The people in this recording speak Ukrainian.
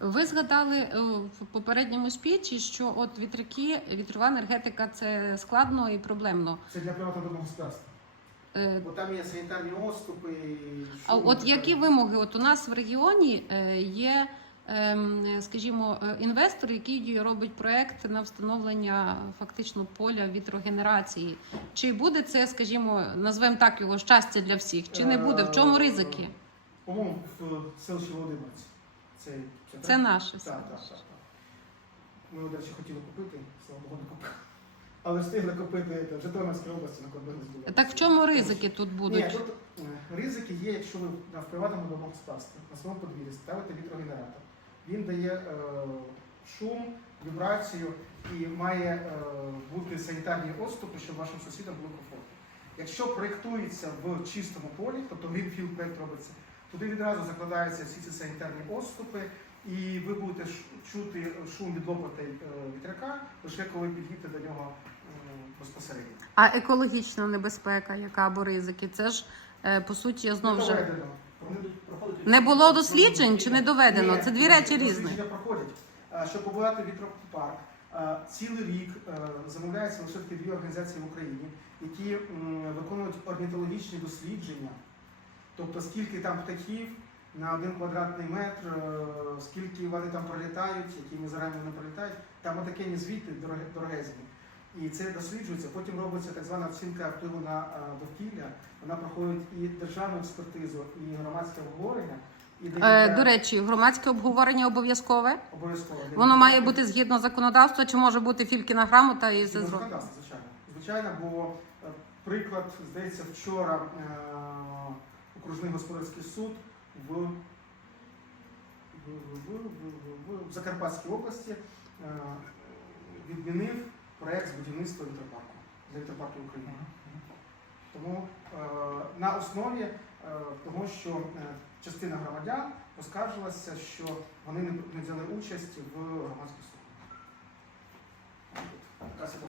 Ви згадали е, в попередньому спічі, що от вітряки, вітрова енергетика це складно і проблемно. Це для приватного домогосподарства. Е, Бо там є санітарні оступи. А от які вимоги? От у нас в регіоні е, є, ем, скажімо, інвестор, який робить проект на встановлення фактично поля вітрогенерації. Чи буде це, скажімо, назвемо так його щастя для всіх? Чи не буде? В чому ризики? По-моєму, в селищі Володимирці. Це, це, Це наше Так, так, так, так. Ми, до речі, хотіли купити, слава Богу, не купили. Але встигли купити в Житомирській області на кордоні з. Так в чому ризики тут Ні, будуть? тут е, ризики є, якщо ви в приватному домогосподарстві на своєму подвір'ї ставите вітрогенератор. Він дає е, шум, вібрацію і має е, бути санітарні отступи, щоб вашим сусідам було комфортно. Якщо проєктується в чистому полі, тобто Greenfield проєкт робиться, туди відразу закладаються всі ці санітарні отступи, і ви будете чути шум від лопатей е, вітряка, лише коли під'їдете до нього безпосередньо. А екологічна небезпека, яка або ризики? Це ж е, по суті знову Не ж доведено. не було досліджень чи не доведено? Ні, Це дві речі різні. проходять. Щоб побудувати вітропарк, цілий рік е, замовляються лише такі дві організації в Україні, які виконують орнітологічні дослідження, тобто скільки там птахів на один квадратний метр, е, скільки вони там пролітають, якими зарами вони пролітають. Там отакі звіти дороге- дорогезні. І це досліджується. Потім робиться так звана оцінка впливу на е, довкілля. Вона проходить і державну експертизу, і громадське обговорення. І Е, До речі, громадське обговорення обов'язкове. Обов'язково. Воно має бути згідно законодавства, чи може бути фількіна грамота і це Згідно звичайно. Звичайно, бо е, приклад, здається, вчора окружний господарський суд в, в, в, в, в, в Закарпатській області е, відмінив проект з будівництва вітропарку для вітропарків України. Тому е, на основі е, того, що частина громадян поскаржилася, що вони не, взяли участь в. Така ситуація.